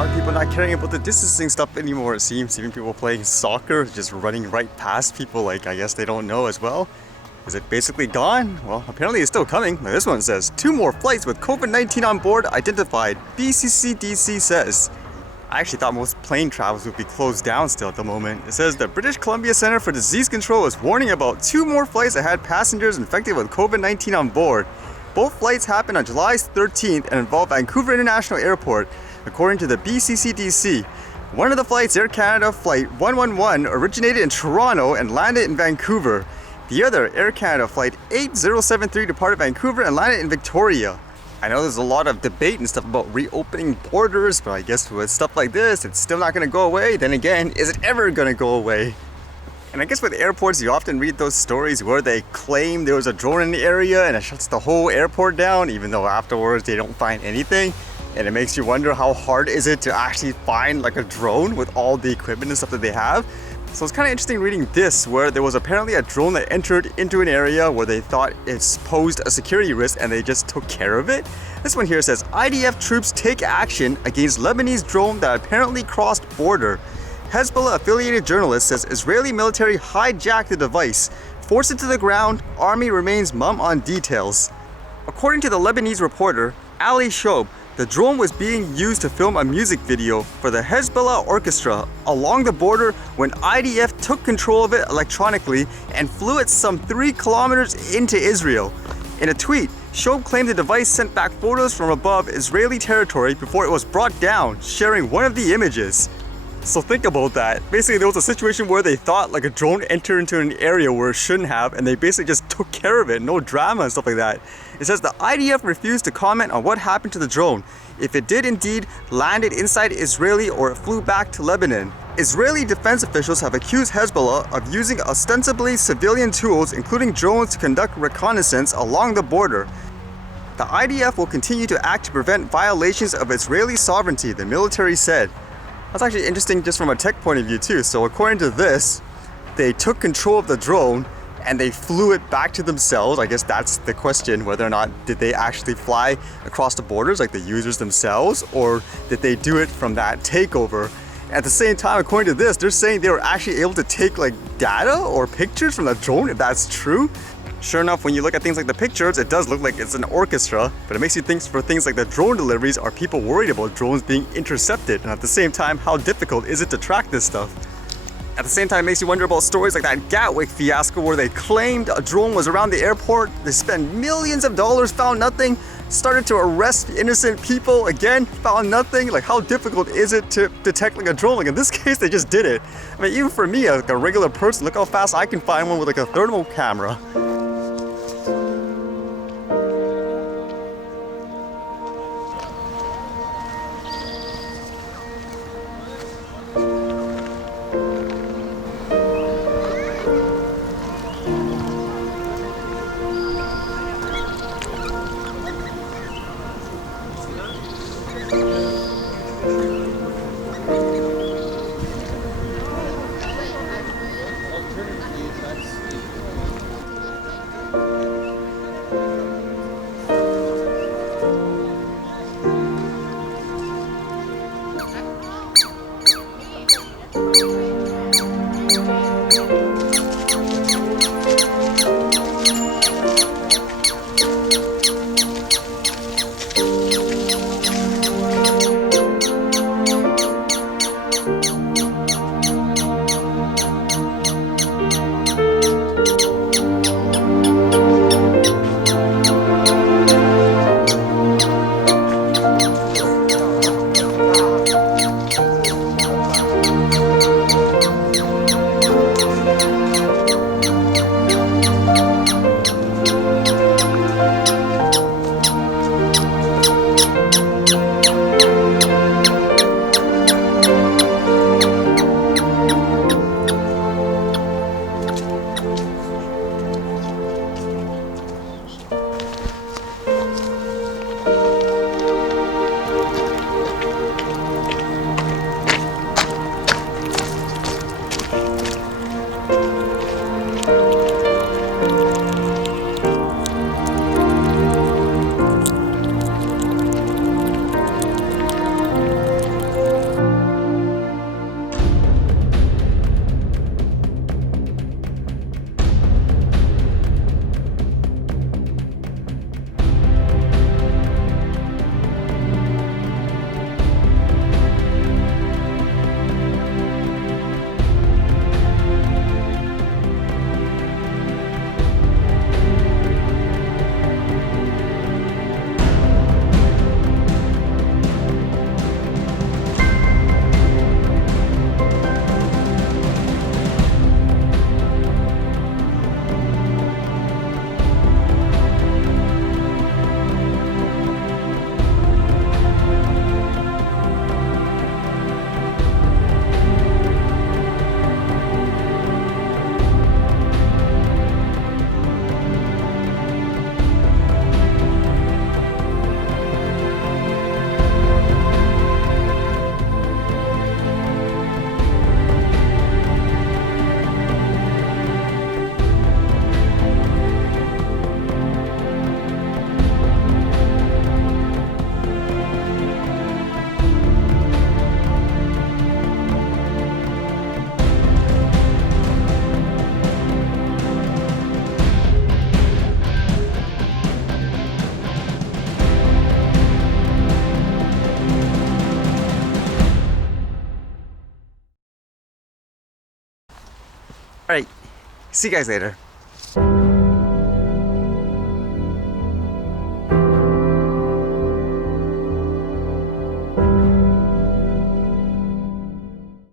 lot of people not caring about the distancing stuff anymore, it seems. Even people playing soccer, just running right past people like I guess they don't know as well. Is it basically gone? Well, apparently it's still coming. This one says, 2 more flights with COVID-19 on board identified, BCCDC says. I actually thought most plane travels would be closed down still at the moment. It says the British Columbia Centre for Disease Control is warning about 2 more flights that had passengers infected with COVID-19 on board. Both flights happened on July 13th and involve Vancouver International Airport, according to the BCCDC. One of the flights, Air Canada Flight 111, originated in Toronto and landed in Vancouver. The other, Air Canada Flight 8073, departed Vancouver and landed in Victoria. I know there's a lot of debate and stuff about reopening borders, but I guess with stuff like this, it's still not going to go away. Then again, is it ever going to go away? And I guess with airports, you often read those stories where they claim there was a drone in the area and it shuts the whole airport down, even though afterwards they don't find anything. And it makes you wonder how hard is it to actually find like a drone with all the equipment and stuff that they have. So it's kind of interesting reading this, where there was apparently a drone that entered into an area where they thought it's posed a security risk and they just took care of it. This one here says, IDF troops take action against Lebanese drone that apparently crossed border. Hezbollah-affiliated journalist says Israeli military hijacked the device. Forced it to the ground, army remains mum on details. According to the Lebanese reporter, Ali Shob, the drone was being used to film a music video for the Hezbollah orchestra along the border when IDF took control of it electronically and flew it some 3 kilometers into Israel. In a tweet, Shob claimed the device sent back photos from above Israeli territory before it was brought down, sharing one of the images. So think about that. Basically, there was a situation where they thought like a drone entered into an area where it shouldn't have, and they basically just took care of it. No drama and stuff like that. It says the IDF refused to comment on what happened to the drone, if it did indeed landed inside Israeli or it flew back to Lebanon. Israeli defense officials have accused Hezbollah of using ostensibly civilian tools, including drones, to conduct reconnaissance along the border. The IDF will continue to act to prevent violations of Israeli sovereignty, the military said. That's actually interesting just from a tech point of view too. So according to this, they took control of the drone and they flew it back to themselves. I guess that's the question, whether or not did they actually fly across the borders like the users themselves, or did they do it from that takeover? At the same time, according to this, they're saying they were actually able to take like data or pictures from the drone, if that's true. Sure enough, when you look at things like the pictures, it does look like it's an orchestra, but it makes you think for things like the drone deliveries, are people worried about drones being intercepted? And at the same time, how difficult is it to track this stuff? At the same time, it makes you wonder about stories like that Gatwick fiasco where they claimed a drone was around the airport, they spent millions of dollars, found nothing, started to arrest innocent people, again, found nothing. Like, how difficult is it to detect like a drone? Like in this case, they just did it. I mean, even for me, like a regular person, look how fast I can find one with like a thermal camera. Alright, see you guys later.